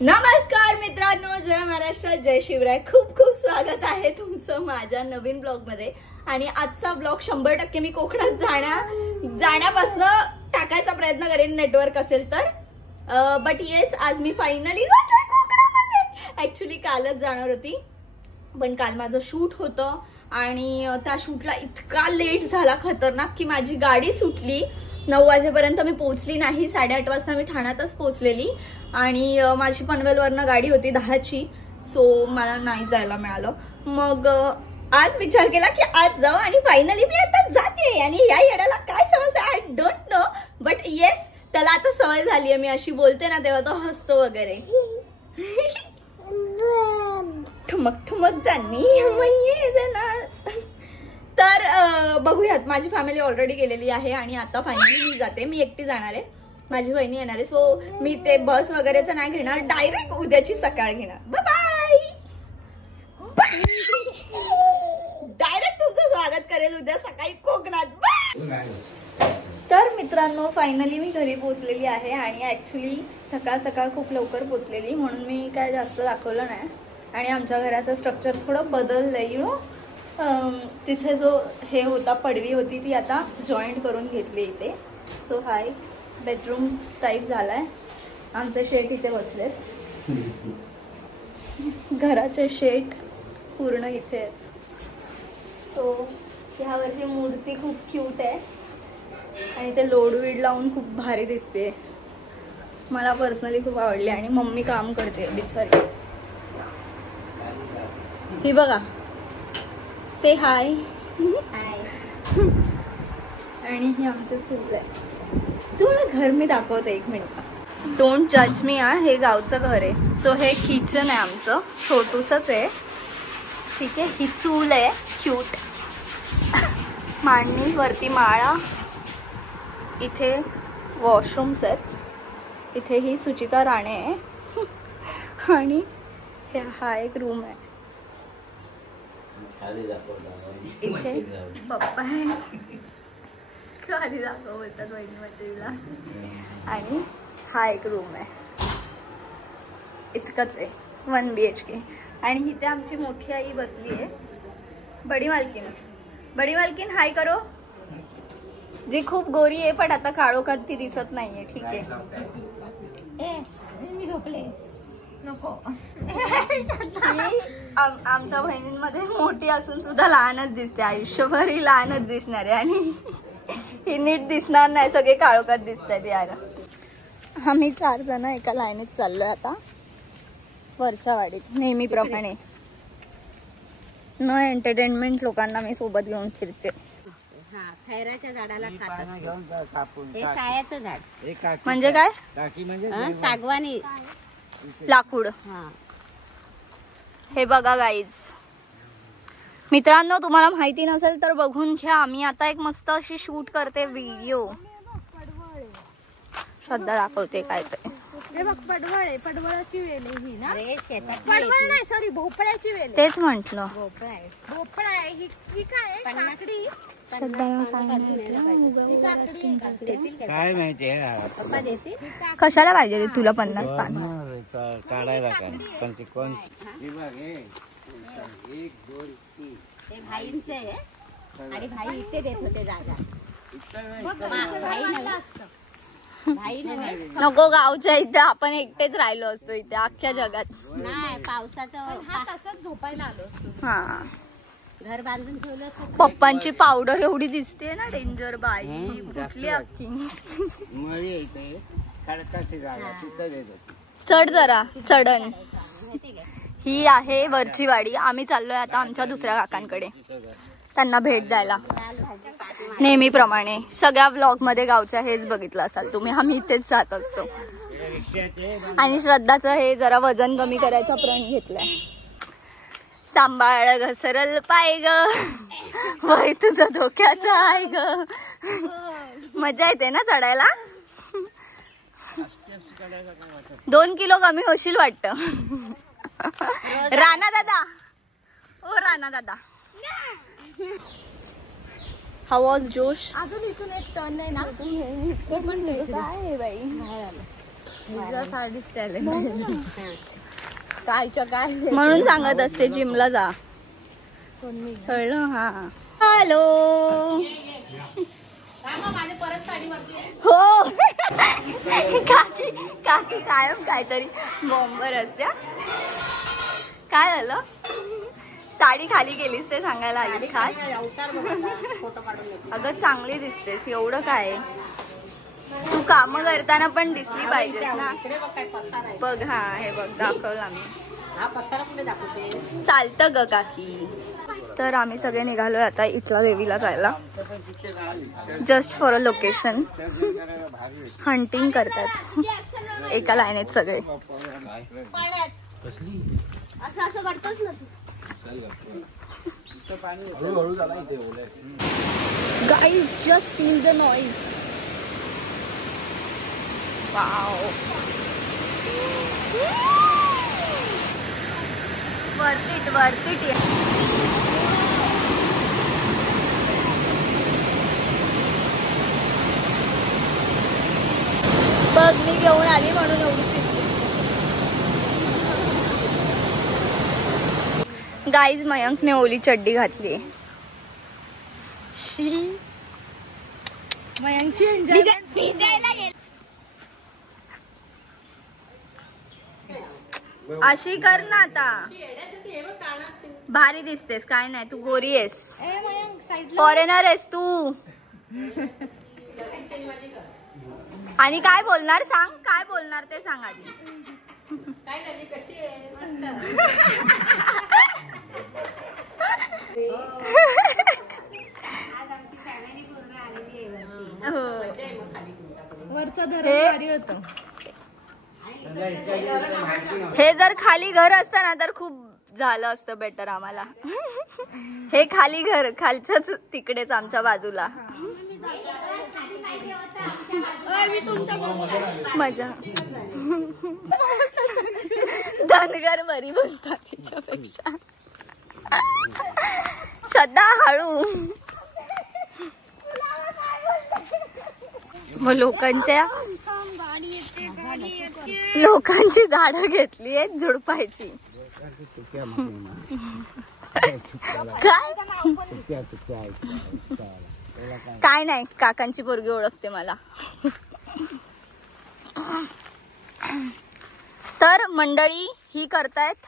नमस्कार मित्रांनो, जय महाराष्ट्र, जय शिवराय. खूप खूप स्वागत आहे तुमचं माझ्या नवीन ब्लॉग मध्ये. आणि आजचा ब्लॉग 100% मी कोकणात जाण्यापासून टाकायचा प्रयत्न करेन, नेटवर्क असेल तर. बट येस, आज मी फायनली जाते कोकणामध्ये. ऍक्च्युली कालच जाणार होती, पण काल माझं शूट होतं आणि त्या शूटला इतका लेट झाला खतरनाक की माझी गाडी सुटली. 9 वाजेपर्यंत मी पोहोचली नाही. 8:30 वाजता मी ठाण्यातच पोहोचलेली आणि माझी पनवेलवरनं गाडी होती 10ची. सो मला नाही जायला मिळालं. मग आज विचार केला की आज जाऊ आणि फायनली मी आता जाते. आणि या येड्याला काय समजतं I don't know, but yes, त्याला आता सवय झाली आहे. मी अशी बोलते ना तेव्हा तो हसतो वगैरे. ठुमक ठुमक जानी तर बघूयात. माझी फॅमिली ऑलरेडी गेलेली आहे आणि आता फायनली मी जाते. मी एकटी जाणार आहे, माझी बहिणी येणार आहे. सो मी ते बस वगैरेचं नाही घेणार, डायरेक्ट उद्याची सकाळ घेणार. Bye bye. डायरेक्ट तुमचं स्वागत करेल उद्या सकाळी कोकणात. तर मित्रांनो, फायनली मी घरी पोहोचलेली आहे आणि ऍक्च्युली सकाळ सकाळ खूप लवकर पोहोचलेली, म्हणून मी काय जास्त दाखवलं नाही. आणि आमच्या घराचं स्ट्रक्चर थोडं बदललंय, यू नो. तिथे जो हे होता, पडवी होती, ती आता जॉईंट करून घेतली इथे. सो हाय, बेडरूम टाईप झालाय. आमचे शेट इथे बसलेत. घराचे शेट पूर्ण इथे आहेत. सो ह्यावरची मूर्ती खूप क्यूट आहे आणि ते लोडवीड लावून खूप भारी दिसते. मला पर्सनली खूप आवडली. आणि मम्मी काम करते बिचारी. ही बघा, से हाय. आणि हे आमचं चूल आहे. तुम्हाला घर मी दाखवते, 1 मिनिट. डोंट जज मी. हे गावचं घर आहे. सो हे किचन आहे आमचं, छोटूसच आहे, ठीक आहे. ही चूल आहे क्यूट. मांडणी वरती माळा. इथे वॉशरूम्स आहेत. इथे ही सुचिता राणे आहे. आणि हा एक रूम आहे. इथे पप्पा आहे. खाली दाखव बोलतात बहिणी मैत्रिणीला. आणि हा एक रूम आहे. इतकंच आहे, 1 BHK. आणि इथे आमची मोठी आई बसली आहे, बडी मालकीन. बडी मालकीन हाय करो. जी खूप गोरी आहे, पण आता काळोखात ती दिसत नाहीये, ठीक आहे. मी झोपले नको. आमच्या बहिणींमध्ये मोठी असून सुद्धा लहानच दिसते. आयुष्यभर ही लहानच दिसणार आहे आणि ही नीट दिसणार नाही. सगळे काळोखात दिसत आहेत यार. आम्ही 4 जण एका लाईनीत चाललोय आता वरच्या वाडीत, नेहमीप्रमाणे. न एंटरटेनमेंट लोकांना मी सोबत घेऊन फिरते. खैराच्या झाडाला हे सायाचं झाड म्हणजे काय? सागवानी लाकूड. हे बघा गाईज, मित्रांनो, तुम्हाला माहिती नसेल तर बघून घ्या. आम्ही आता एक मस्त अशी शूट करते व्हिडिओ. श्रद्धा दाखवते काय ते. पडवळ आहे, पडवळाची वेल आहे ही ना. पडवळ नाही, सॉरी, भोपळ्याची वेल. तेच म्हंटल. भोपळा आहे ही काय आहे? काकडी. काय माहिती पप्पा देतील. कशाला पाहिजे तुला 50 पान? काढायला काय कोणती हे भाईंचे आहे आणि भाई इथे देत होते जागा. भाई नको, गावच्या इथे आपण एकटेच राहिलो असतो इथे अख्ख्या जगात. नाही, पावसाचं तसंच झोपायला आलो असतो. हा, घर बांधून ठेवलं असतं. पप्पांची पावडर एवढी दिसते ना, डेंजर बाई. कुठली अख्खी. चढ जरा, चढण. ही आहे वरची वाडी. आम्ही चाललोय आता आमच्या दुसऱ्या काकांकडे, त्यांना भेट द्यायला. नेहमीप्रमाणे सगळ्या व्लॉग मध्ये गावच्या हेच बघितलं असाल तुम्ही. आम्ही इथेच जात असतो. आणि श्रद्धाचं हे जरा वजन कमी करायचा प्रण घेतलाय. सांभाळ घसरल पाय ग, वय तुझं धोक्याचं आहे ग. मजा येते ना चढायला. 2 किलो कमी होशील वाटतं. राणा दादा, ओ राणा दादा. हाऊ वॉज जोश? अजून इथून एक टर्न आहे ना. काय आहे बाई? साडीच टॅलेंट कायच्या काय म्हणून सांगत असते जिमला जा. कळलं? हा. हॅलो. हो. काकी काकी कायम काहीतरी बॉम्बर असत्या. काय झालं? साडी खाली गेलीस ते सांगायला आलीस खास? अगं चांगली दिसतेस, एवढं काय. तू काम करताना पण दिसली पाहिजेस ना. बघ, हा हे बघ दाखवलं आम्ही. चालतं ग काकी. तर आम्ही सगळे निघालोय आता इथला देवीला जायला. Just for a location. Hunting करतात एका लाईनीत सगळे. असं करतोच ना तू. Guys, just feel the noise. Wow. Worth it. बघ मी घेऊन आली म्हणून एवढी फिरली. गाईज मयंकने ओली चड्डी घातली. अशी कर ना आता. भारी दिसतेस. काय नाही, तू गोरी आहेस, फॉरेनर आहेस तू. आणि काय बोलणार सांग, काय बोलणार ते सांग आधी. हे जर खाली घर असतं ना तर खूप झालं असतं बेटर आम्हाला. हे खाली घर खालच्याच तिकडेच आमच्या बाजूला. मजा. धनगर बरी बोलतात तिच्यापेक्षा. श्रद्धा हळू. मग लोकांची झाडं घेतली आहेत झुडपायची. काय नाही, काकांची पोरगी ओळखते मला. तर मंडळी ही करतायत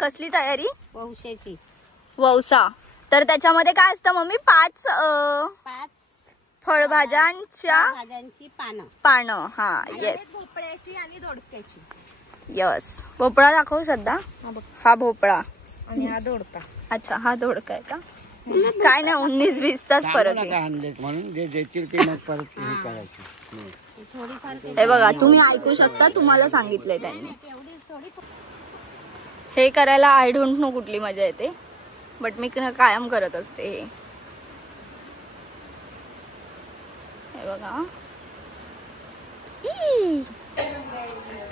कसली तयारी? वंशाची. वौसा. तर त्याच्यामध्ये काय असतं मम्मी? 5 फळभाज्यांच्या पानं. हा येस. भोपळ्याची आणि दोडक्याची. यस. भोपळा दाखव श्रद्धा. हा भोपळा आणि हा दोडका. अच्छा, हा दोडका आहे का? काय नाही, 19-20चाच फरक आहे. म्हणून जे देतील ते मग परत हे करायचं. हे बघा, तुम्ही ऐकू शकता, तुम्हाला सांगितलंय त्यांनी. हे करायला आय डोंट नो कुठली मजा येते, बट मी कायम करत असते हे. हे बघा,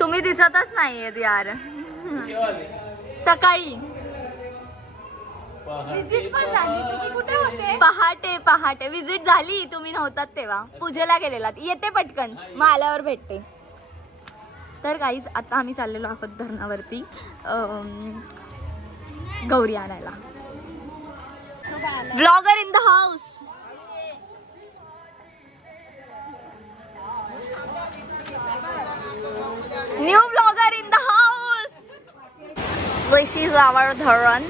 तुम्ही दिसतच नाहीयेत यार. सकाळी विजिट पण झाली. तुम्ही कुठे होते? पहाटे विजिट झाली, तुम्ही नव्हतात तेव्हा. पूजेला गेलेलात. येते पटकन, मग आल्यावर भेटते. तर गाईज आता आम्ही चाललेलो आहोत धरणावरती गौरी आणायला. Blogger in the house. New blogger in the house. This is our धरण.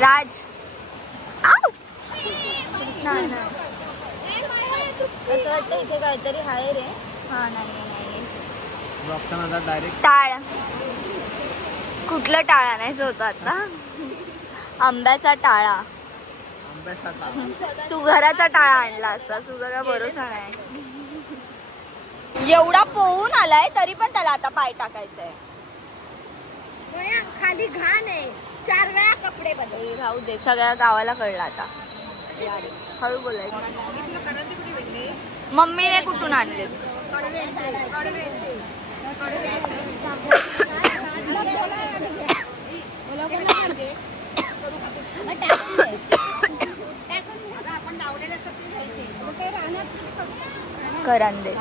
राज नाही असं वाटतं इथे काहीतरी आहे रे. हा नाही टाळ. कुठलं टाळ आणायचं होतं आता? आंब्याचा टाळा. तू घराचा टाळा आणला असता, तुझा काय भरोसा नाही. एवढा पोहून आलाय तरी पण त्याला आता पाय टाकायचंय. खाली घाण आहे. 4 वेळा कपडे बदल. राहू दे, सगळ्या गावाला कळलं आता. हळू बोलायचं. मम्मीने कुठून आणले? करांदे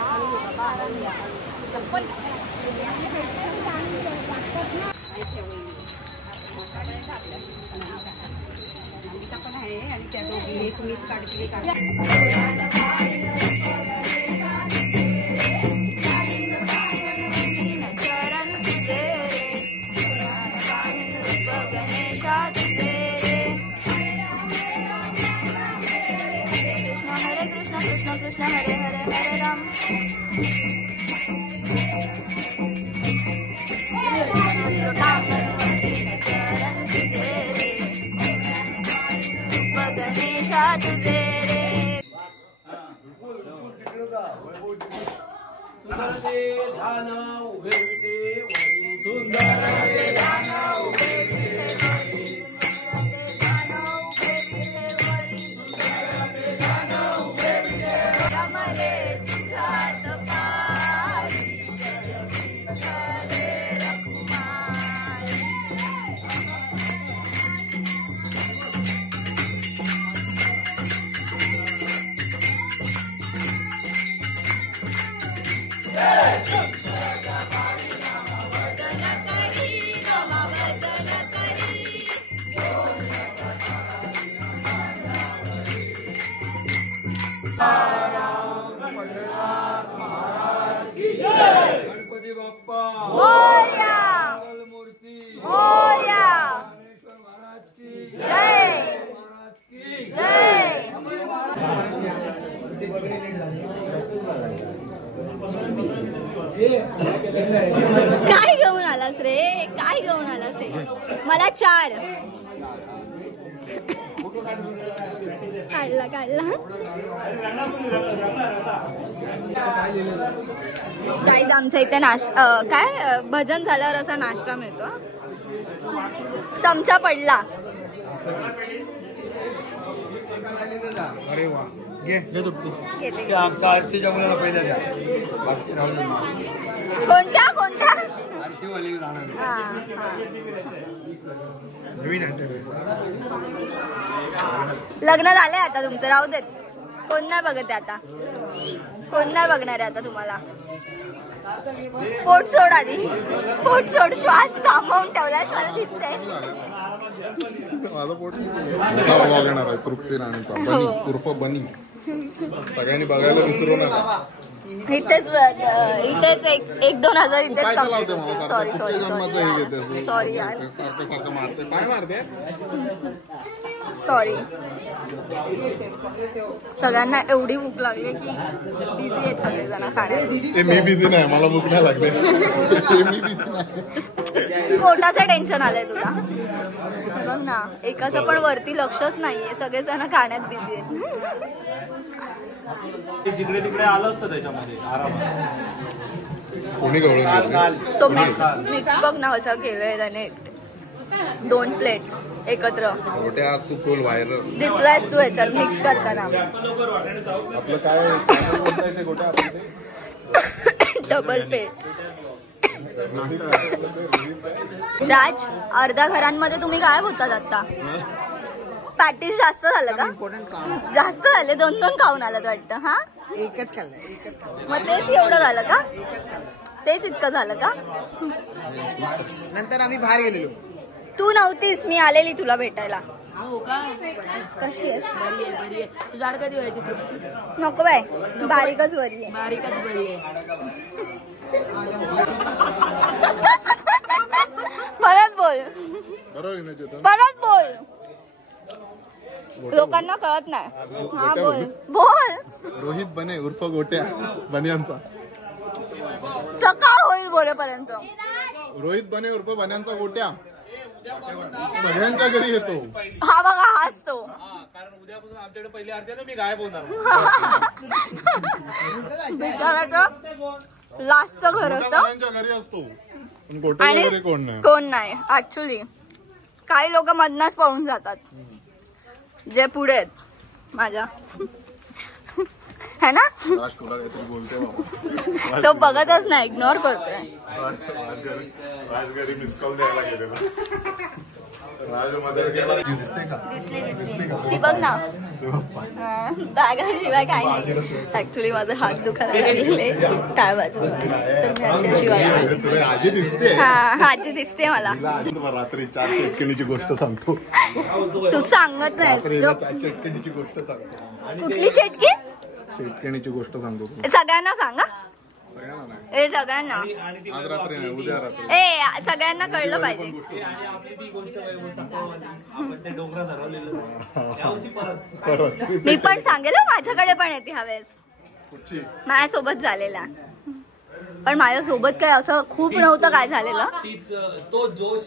काय घेऊन आलास रे? काय घेऊन आलास रे? मला 4 काढला काढला. काही आमच्या इथे काय भजन झाल्यावर असा नाश्ता मिळतो. चमचा पडला. अरे वा घे घेते. आमचा आरतीच्या मुलाला पहिल्या द्या. बाकी राहू दे. कोणत्या कोणत्या? आरती वाली जाणार हा हा. नवीन आहे. लग्न झालंय आता तुमचं, राहू देत. कोण नाही बघत आहे आता, कोण नाही बघणार आहे आता तुम्हाला. पोट सोड आधी, पोट सोड. श्वास थांबवून ठेवलाय मला दिसतंय. माझं पोट व्लॉग येणार आहे तृप्ती राणीचा बनी उर्फ बनी. सगळ्यांनी बघायला विसरू नका. इथेच 1-2 हजार इथेच. सॉरी सॉरी सॉरी सॉरी यार. सारखं सारखं मारते पाय मारते. सॉरी. सगळ्यांना एवढी भूक लागली की बिझी आहेत सगळेजण खाण्यात. मी बिझी नाही, मला भूक नाही लागली. मी बिझी नाही. पोटाचं टेन्शन आलंय तुला बघ ना. एकाचं पण वरती लक्षच नाहीये, सगळेजण खाण्यात बिझी आहेत. जिकडे तिकडे आलं असतं त्याच्यामध्ये आरामात. कोणी गवळून तो मिक्स बघ ना कसं केलंय त्याने. 2 प्लेट्स एकत्र. गोट्या आज तू फुल व्हायरल दिसलायस तू ह्याच्यात मिक्स करताना. आपलं काय बोलताय ते गोट्या आपण ते डबल प्लेट. राज, अर्ध्या घरांमध्ये तुम्ही गायब होतात आता. पॅटीस जास्त झालं का? जास्त झाले. 2-2 खाऊन आलं वाटतं. हा एकच खाल्लं. मग तेच एवढं झालं का? तेच इतकं झालं का? नंतर आम्ही बाहेर गेलेलो. तू नव्हतीस, मी आलेली तुला भेटायला. हो का? कशी आहेस? बरी आहे बरी आहे. तू जाड कधी व्हायची? नको बाय, बारीकच बरी आहे. बारीकच बरी आहे. परत बोल, बरोबर. परत बोल. लोकांना कळत नाही. हा बोल बोल. रोहित बने उर्फ गोट्या बन्यांचा. सकाळ होईल बोलेपर्यंत. रोहित बने उर्फ बन्यांचा गोट्या सगळ्यांच्या घरी येतो. हा बघा, हाच तो. कारण उद्यापासून आमच्याकडे पहिली आरती आहे ना, मी गायब होणार. बिचाराचं लास्टचं घर असतं सगळ्यांच्या घरी असतो, पण गोट्याच्या घरी कोण नाही. कोण नाही. ऍक्च्युली काही लोक मधनाच पळून जातात, जे पुढे आहेत माझ्या. है ना? राज तुला काहीतरी बोलते बाबा. तो बघतच नाही, इग्नोर करतोय. राज घरी मिस कॉल द्यायला गेलेला. राज मध्ये गेला. दिसते का? दिसली ती बघ ना. शिवाय काय नाही. ऍक्च्युली माझे हात दुखायला लागले टाळ वाजवून, तर मी अशी वाजवते. आजी दिसते. हा आजी दिसते मला. रात्री 4 चटकणीची गोष्ट सांगतो. तू सांगत रात्री नाही. 4 चटकणीची गोष्ट सांगतो. कुठली चटकी? चटकणीची गोष्ट सांगतो. सगळ्यांना सांगा. सगळ्यांना नाही. ए सगळ्यांना. आज रात्री नाही, उद्या रात्री. ए सगळ्यांना कळलं पाहिजे. आणि आपली ती गोष्ट आपण ते डोंगरात हरवलेलं यावर्षी परत परत. मी पण सांगेल हं, माझ्याकडे पण येते ह्यावेळेस. कुठची? माझ्यासोबत झालेला. पण माझ्यासोबत काय असं खूप नव्हतं काय झालेलं. तीच तो जोश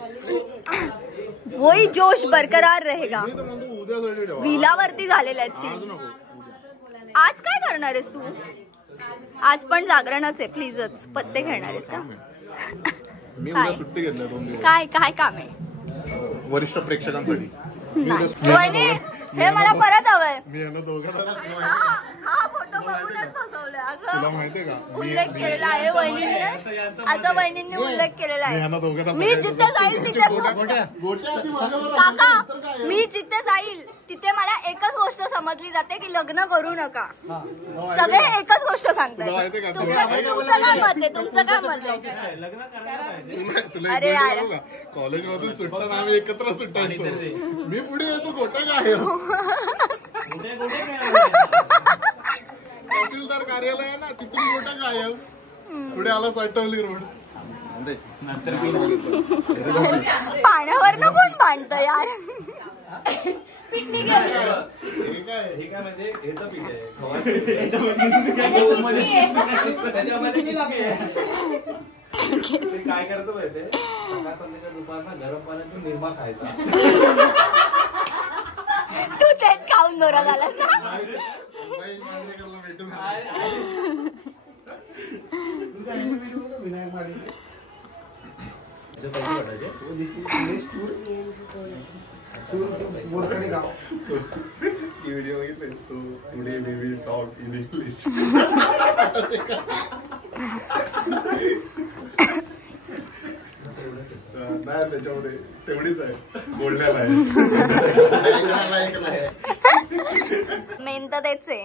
वही जोश बरकरार रहेगा. मी तर म्हणतो उद्या साठी ठेवा. विलावरती झालेल्या आहेत आज सीन्स. नको, उद्या. आज काय करणार आहेस तू? आज पण जागरणच आहे. प्लीजच पत्ते खेळणार आहेस का? मी काय? उद्या सुट्टी घेतल्या 2 दिवस. काय काय काम आहे? वरिष्ठ प्रेक्षकांसाठी. नाही. वहिनी, हे मला परत हवंय. मी यांना दोघांना हा फोटो बघूनच फसवलंय. तुला असं माहितीये का? उल्लेख केलेला आहे वहिनीने. असं वहिनींनी उल्लेख केलेला मी यांना आहे. दोघांना मी जिथे जाईल तिथे काका, मी जिथे जाईल तिथे मला एकच गोष्ट समजली जाते की लग्न करू नका. सगळे एकच गोष्ट तुला सांगतात. माहितीये का? तुमचं काय मत आहे? तुमचं काय मत आहे? लग्न करायला पाहिजे. तुला अरे एक यार. गोष्ट सांगू का? कॉलेजमधून सुटताना आम्ही एकत्र सुटायचो. मी पुढे यायचो, गोटा काय कुठे कुठे काय तहसीलदार कार्यालय आहे ना, तिथून गोटा गायब. पुढे आला साठवली रोड. पाण्यावर न कोण बांधतं यार? पिटणी गेली. हे काय म्हणजे हेचं पीठ आहे ते काय करतो माहितीये, सकाळ संध्याकाळ दुपारला गरम पाण्यातून निरमा खायचा. तू तेच खाऊन दोरा झाला ना. भेटून व्हिडिओ बघितले. So today we will talk in English. नाही त्याच्यामध्ये तेवढीच आहे, बोलण्याला आहे. मेन तर तेच आहे.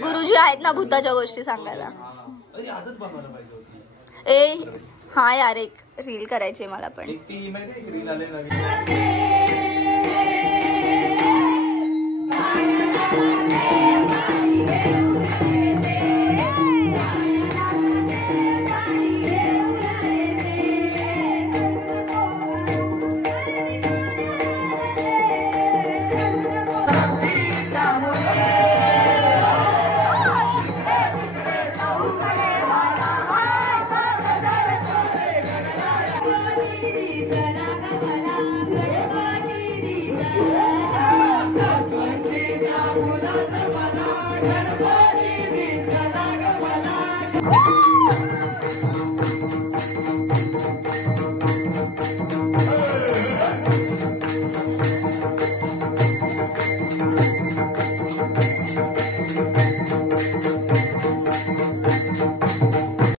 गुरुजी आहेत ना भूताच्या गोष्टी सांगायला. आजच बनवायला पाहिजे होती. ए हा यार, एक रील करायची मला पण. एक ती माहिती एक रील आले नवीन.